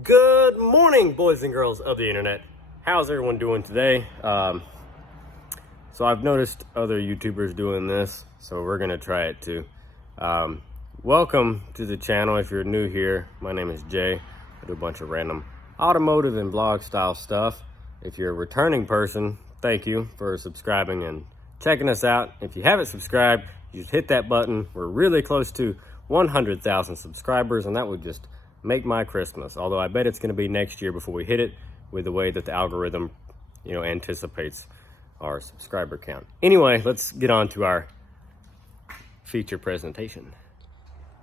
Good morning, boys and girls of the internet. How's everyone doing today? So I've noticed other YouTubers doing this, so we're gonna try it too. Welcome to the channel. If you're new here, my name is Jay. I do a bunch of random automotive and blog style stuff. If you're a returning person, thank you for subscribing and checking us out. If you haven't subscribed, you just hit that button. We're really close to 100,000 subscribers, and that would just make my Christmas. Although I bet it's going to be next year before we hit it, with the way that the algorithm, anticipates our subscriber count. Anyway, let's get on to our feature presentation.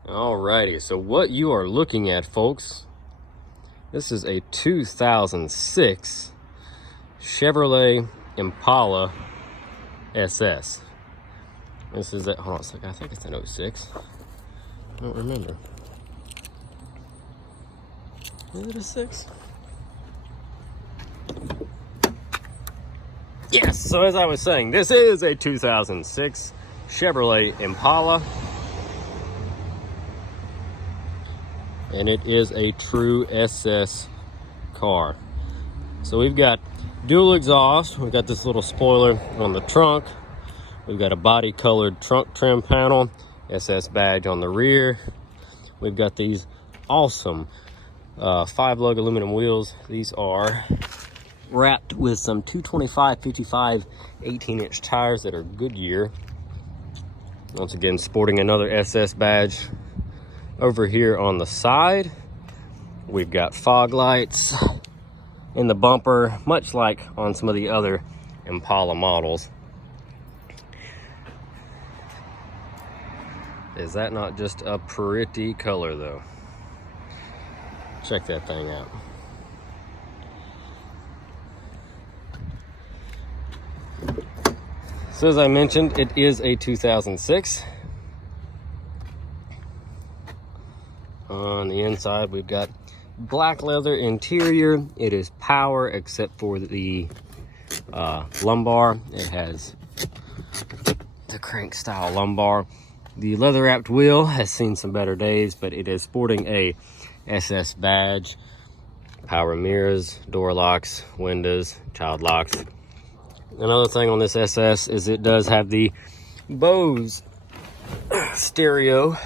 Alrighty, so what you are looking at, folks, this is a 2006 Chevrolet Impala Ss. This is hold on a second, I think it's an 06. I don't remember. Is it a 6? Yes, so as I was saying, this is a 2006 Chevrolet Impala. And it is a true SS car. So we've got dual exhaust. We've got this little spoiler on the trunk. We've got a body colored trunk trim panel, SS badge on the rear. We've got these awesome 5-lug aluminum wheels. These are wrapped with some 225/55 18-inch tires that are Goodyear. Once again, sporting another SS badge. Over here on the side, we've got fog lights in the bumper, much like on some of the other Impala models. Is that not just a pretty color though? Check that thing out. So as I mentioned, it is a 2006. On the inside, we've got black leather interior. It is power except for the lumbar. It has the crank style lumbar. The leather wrapped wheel has seen some better days, but it is sporting a SS badge, power mirrors, door locks, windows, child locks. Another thing on this SS is it does have the Bose Stereo,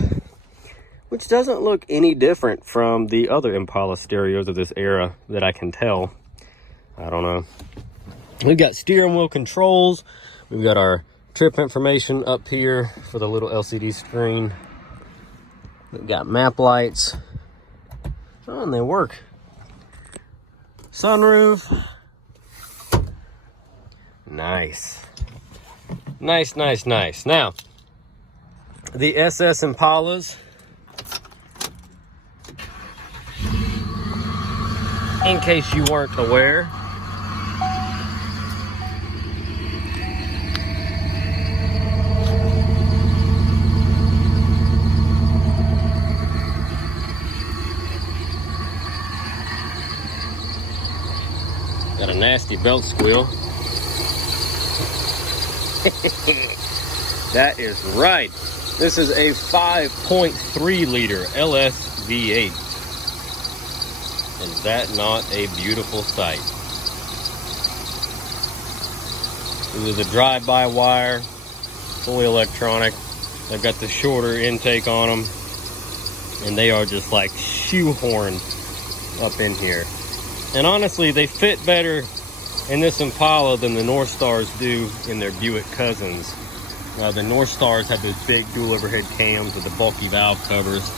which doesn't look any different from the other Impala stereos of this era that I can tell. I don't know. We've got steering wheel controls. We've got our trip information up here for the little LCD screen. We've got map lights. Oh, and they work. Sunroof. Nice. Nice, nice, nice. Now, the SS Impalas, in case you weren't aware, got a nasty belt squeal. That is right. This is a 5.3 liter LS V8. Is that not a beautiful sight? This is a drive-by-wire, fully electronic. They've got the shorter intake on them, and they are just like shoehorned up in here. And honestly, they fit better in this Impala than the North Stars do in their Buick cousins. The North Stars have those big dual overhead cams with the bulky valve covers.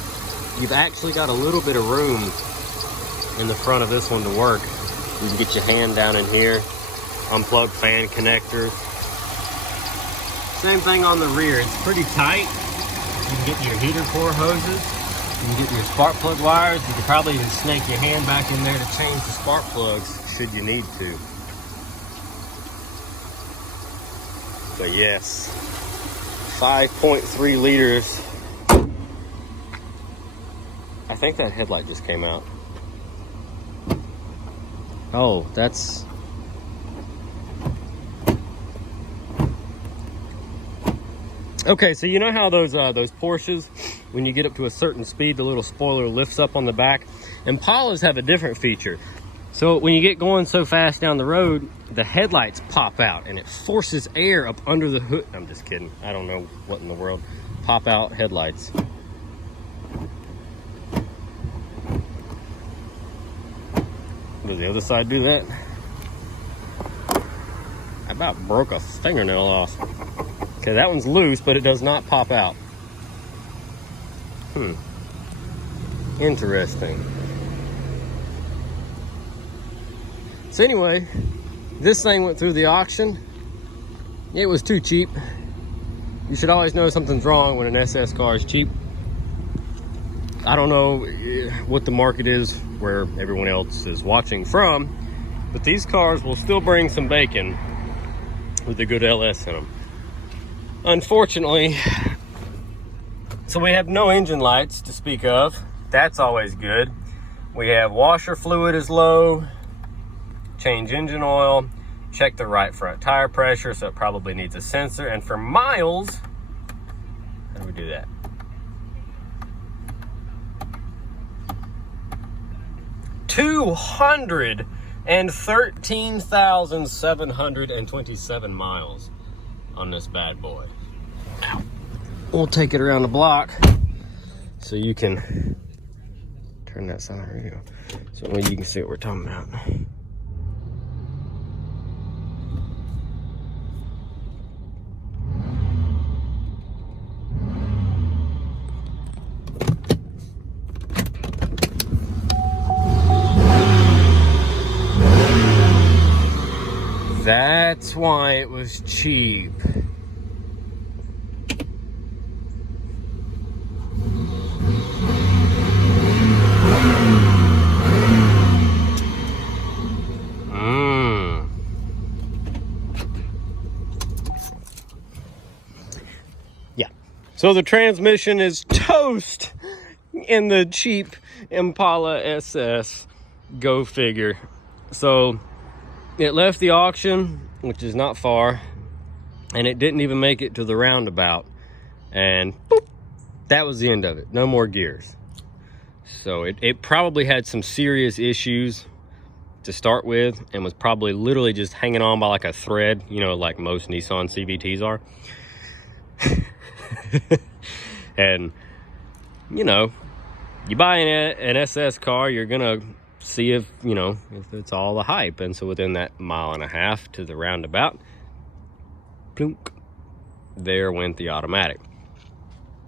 You've actually got a little bit of room in the front of this one to work. You can get your hand down in here, unplug fan connectors. Same thing on the rear. It's pretty tight. You can get your heater core hoses. You can get your spark plug wires. You can probably even snake your hand back in there to change the spark plugs should you need to. But yes, 5.3 liters. I think that headlight just came out. Oh, that's... Okay, so you know how those Porsches, when you get up to a certain speed, the little spoiler lifts up on the back? Impalas have a different feature. So when you get going so fast down the road, the headlights pop out and it forces air up under the hood. I'm just kidding. I don't know what in the world. Pop out headlights. Does the other side do that? I about broke a fingernail off. Okay, that one's loose, but it does not pop out. Interesting. So anyway, this thing went through the auction. It was too cheap. You should always know something's wrong when an SS car is cheap. I don't know what the market is where everyone else is watching from, but these cars will still bring some bacon with a good LS in them. Unfortunately, so we have no engine lights to speak of. That's always good. We have washer fluid is low, change engine oil, check the right front tire pressure, so it probably needs a sensor. And for miles, how do we do that? $213,727 miles on this bad boy. We'll take it around the block so you can turn that sound radio so you can see what we're talking about. That's why it was cheap. Yeah. So the transmission is toast in the cheap Impala SS. Go figure. So it left the auction, which is not far, and it didn't even make it to the roundabout. And boop, that was the end of it. No more gears. So it probably had some serious issues to start with and was probably literally just hanging on by like a thread, you know, like most Nissan CVTs are. And, you know, you buy an SS car, you're gonna see if, you know, if it's all the hype. And so within that mile and a half to the roundabout, plunk, there went the automatic.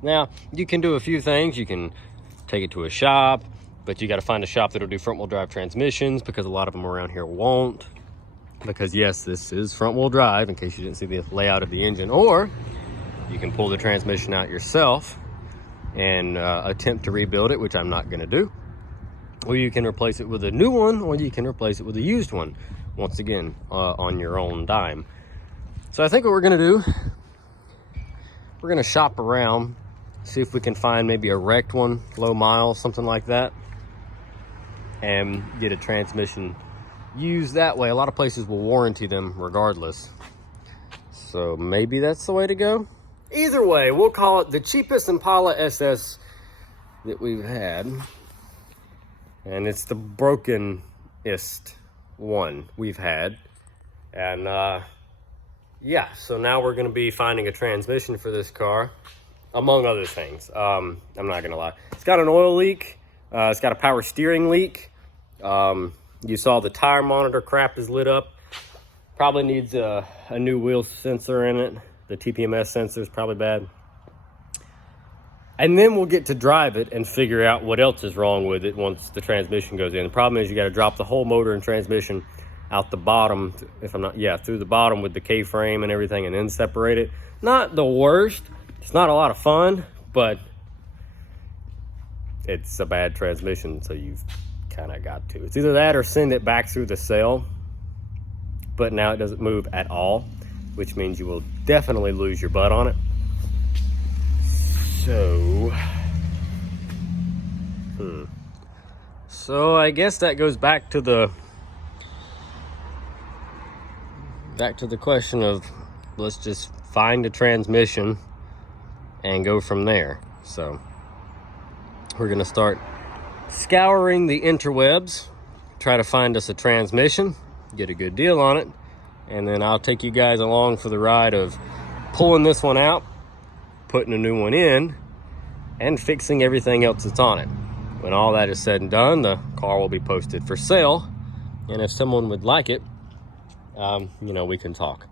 Now, you can do a few things. You can take it to a shop, but you got to find a shop that'll do front wheel drive transmissions, because a lot of them around here won't. Because yes, this is front wheel drive, in case you didn't see the layout of the engine. Or you can pull the transmission out yourself and attempt to rebuild it, which I'm not going to do. Or you can replace it with a new one, or you can replace it with a used one, once again, on your own dime. So I think what we're going to do, we're going to shop around, see if we can find maybe a wrecked one, low miles, something like that, and get a transmission used that way. A lot of places will warranty them regardless. So maybe that's the way to go. Either way, we'll call it the cheapest Impala SS that we've had. And it's the brokenest one we've had. And yeah, so now we're going to be finding a transmission for this car, among other things. I'm not going to lie. It's got an oil leak. It's got a power steering leak. You saw the tire monitor crap is lit up. Probably needs a new wheel sensor in it. The TPMS sensor is probably bad. And then we'll get to drive it and figure out what else is wrong with it once the transmission goes in. The problem is you got to drop the whole motor and transmission out the bottom, if I'm not, yeah, through the bottom with the K-frame and everything, and then separate it. Not the worst. It's not a lot of fun, but it's a bad transmission, so you've kind of got to. It's either that or send it back through the cell, but now it doesn't move at all, which means you will definitely lose your butt on it. So I guess that goes back to the question of, let's just find a transmission and go from there. So we're gonna start scouring the interwebs, try to find us a transmission, get a good deal on it, and then I'll take you guys along for the ride of pulling this one out, putting a new one in, and fixing everything else that's on it. When all that is said and done, the car will be posted for sale, and if someone would like it, you know, we can talk.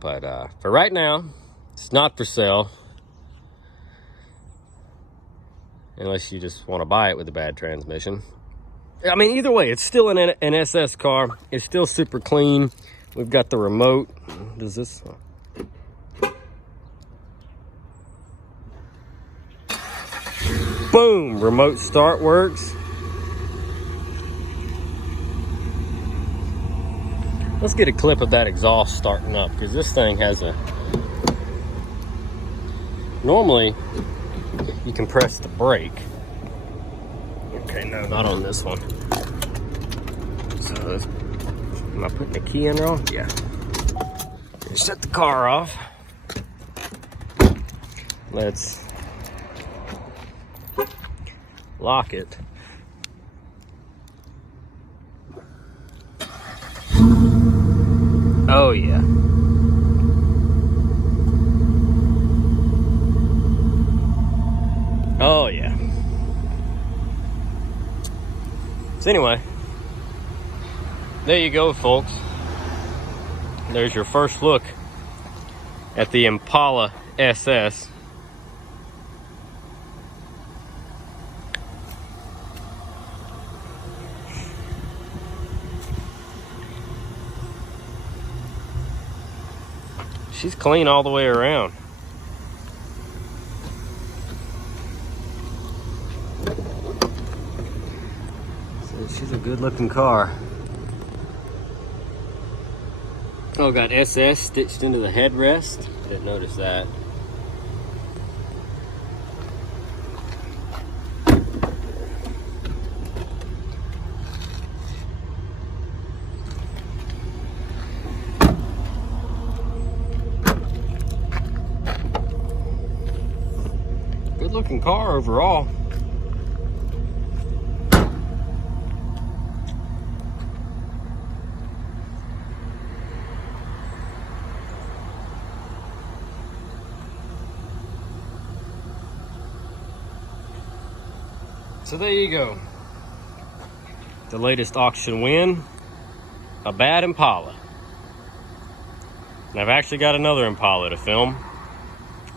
But for right now, it's not for sale, unless you just want to buy it with a bad transmission. I mean, either way, it's still an SS car. It's still super clean. We've got the remote. Does this? Boom! Remote start works. Let's get a clip of that exhaust starting up, because this thing has a... Normally, you can press the brake. Okay, no, not on this one. So, am I putting the key in wrong? Yeah. Shut the car off. Let's lock it. Oh yeah. Oh yeah. So anyway, there you go, folks. There's your first look at the Impala SS. She's clean all the way around. So she's a good looking car. Oh, got SS stitched into the headrest. I didn't notice that. Good looking car overall. So there you go. The latest auction win, a bad Impala. And I've actually got another Impala to film,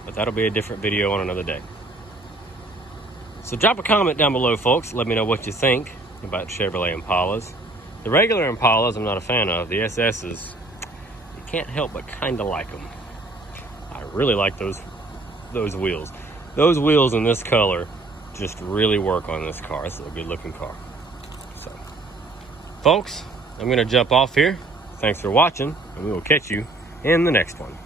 but that'll be a different video on another day. So drop a comment down below, folks. Let me know what you think about Chevrolet Impalas. The regular Impalas I'm not a fan of. The SS's, you can't help but kind of like them. I really like those wheels. Those wheels in this color just really work on this car. It's a good looking car. So, folks, I'm gonna jump off here. Thanks for watching, and we will catch you in the next one.